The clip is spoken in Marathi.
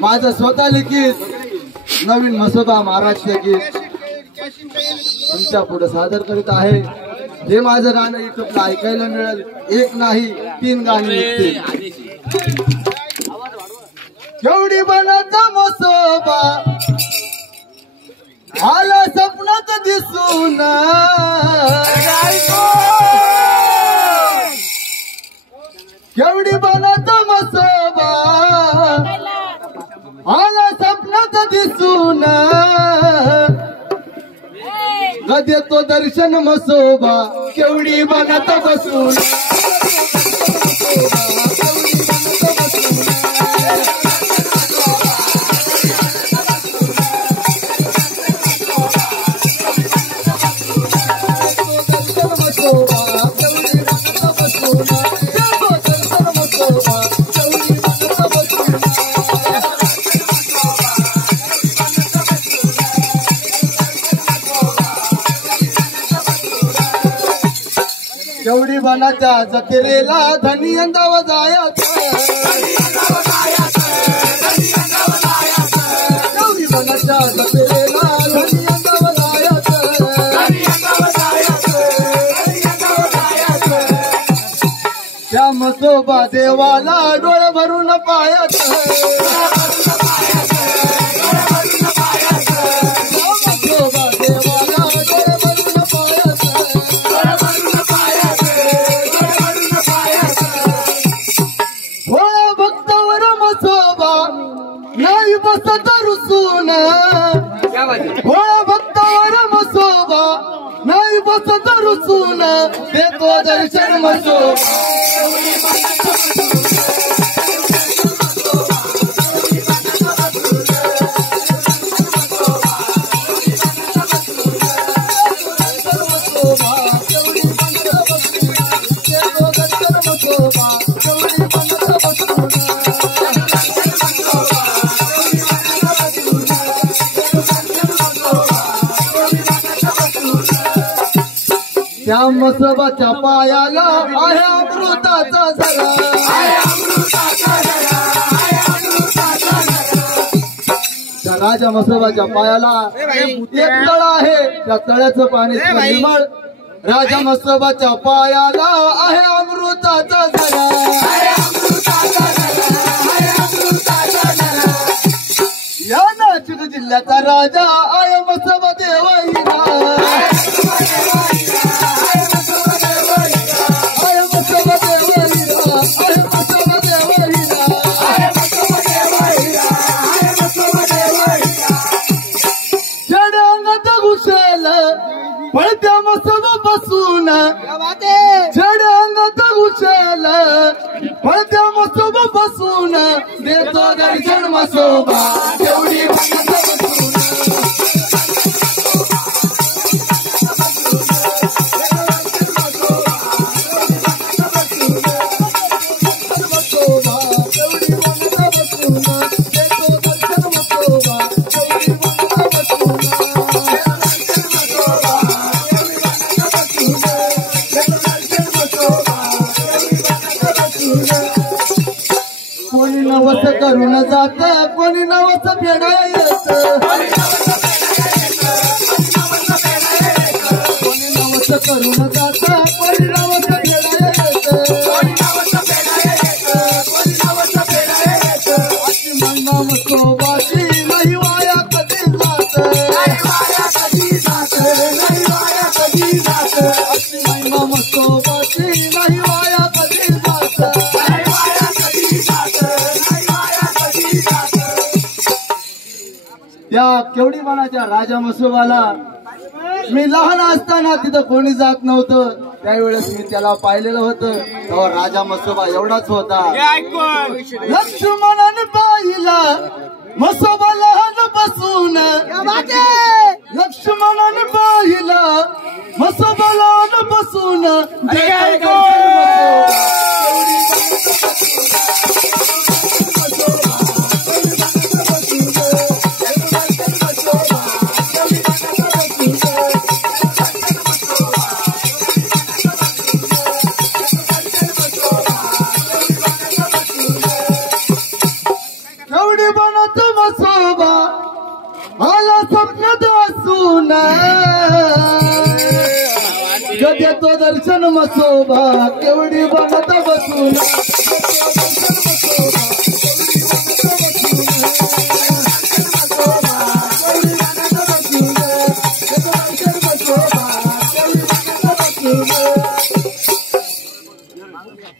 माझं स्वतः लिखित नवीन मसोबा महाराष्ट्र गीत तुमच्या पुढे सादर करीत आहे। हे माझं गाणं युट्यूबला ऐकायला मिळेल, एक नाही 3 गाणी निघतील। केवढी बनाचा मसोबा आला स्वप्नात दिसून, केवढी बनाचा मसोबा आला स्वप्नात दिसून, देतो दर्शन मसोबा केवढी बनात बसून। केवढी बनाच्या जत्रेला धनी यंदाव जायचं, केवढी बनाच्या जत्रेला धनी यंदाव जायचं, त्या मसोबा देवाला डोळे भरून पायाचं, बसत रुसून, भोळा भक्तावर मसोबा नाही बसत रुसून, देतो दर्शन मसोबा। त्या मसोबाच्या पायाला आहे अमृताचा झरा, त्या राजा मसोबाच्या पायाला एक तळ आहे, त्या तळ्याचं पाणी निर्मळ। राजा मसोबाच्या पायाला आहे अमृताचा झरा, या नाशिक जिल्ह्याचा राजा आहे मसोबा देवाईला। पळत्या मसोबा बसून, जड अंगात घुसला पळत्या मसोबा बसून, देतो दर्शन मसोबा केवढी बनात बसून। कोणी नवस करून जात, कोणी नवस फेडायला येत, कोणी नवस करून जात, कोणी नवस फेडायला येत, अशी महिना मसोबाची नाही वाया कधी जात, अशी महिना मसोबाची नाही वाया कधी जात। त्या केवढी बनाच्या राजा मसोबाला मी लहान असताना तिथं कोणी जात नव्हतं, त्यावेळेस मी त्याला पाहिलेलं होतं, तेव्हा राजा मसोबा एवढाच होता। लक्ष्मणाने पाहिला मसोबा लहान बसून, लक्ष्मणाने पाहिला मसोबा लहान बसून, मसोबा केवढी बनत बसून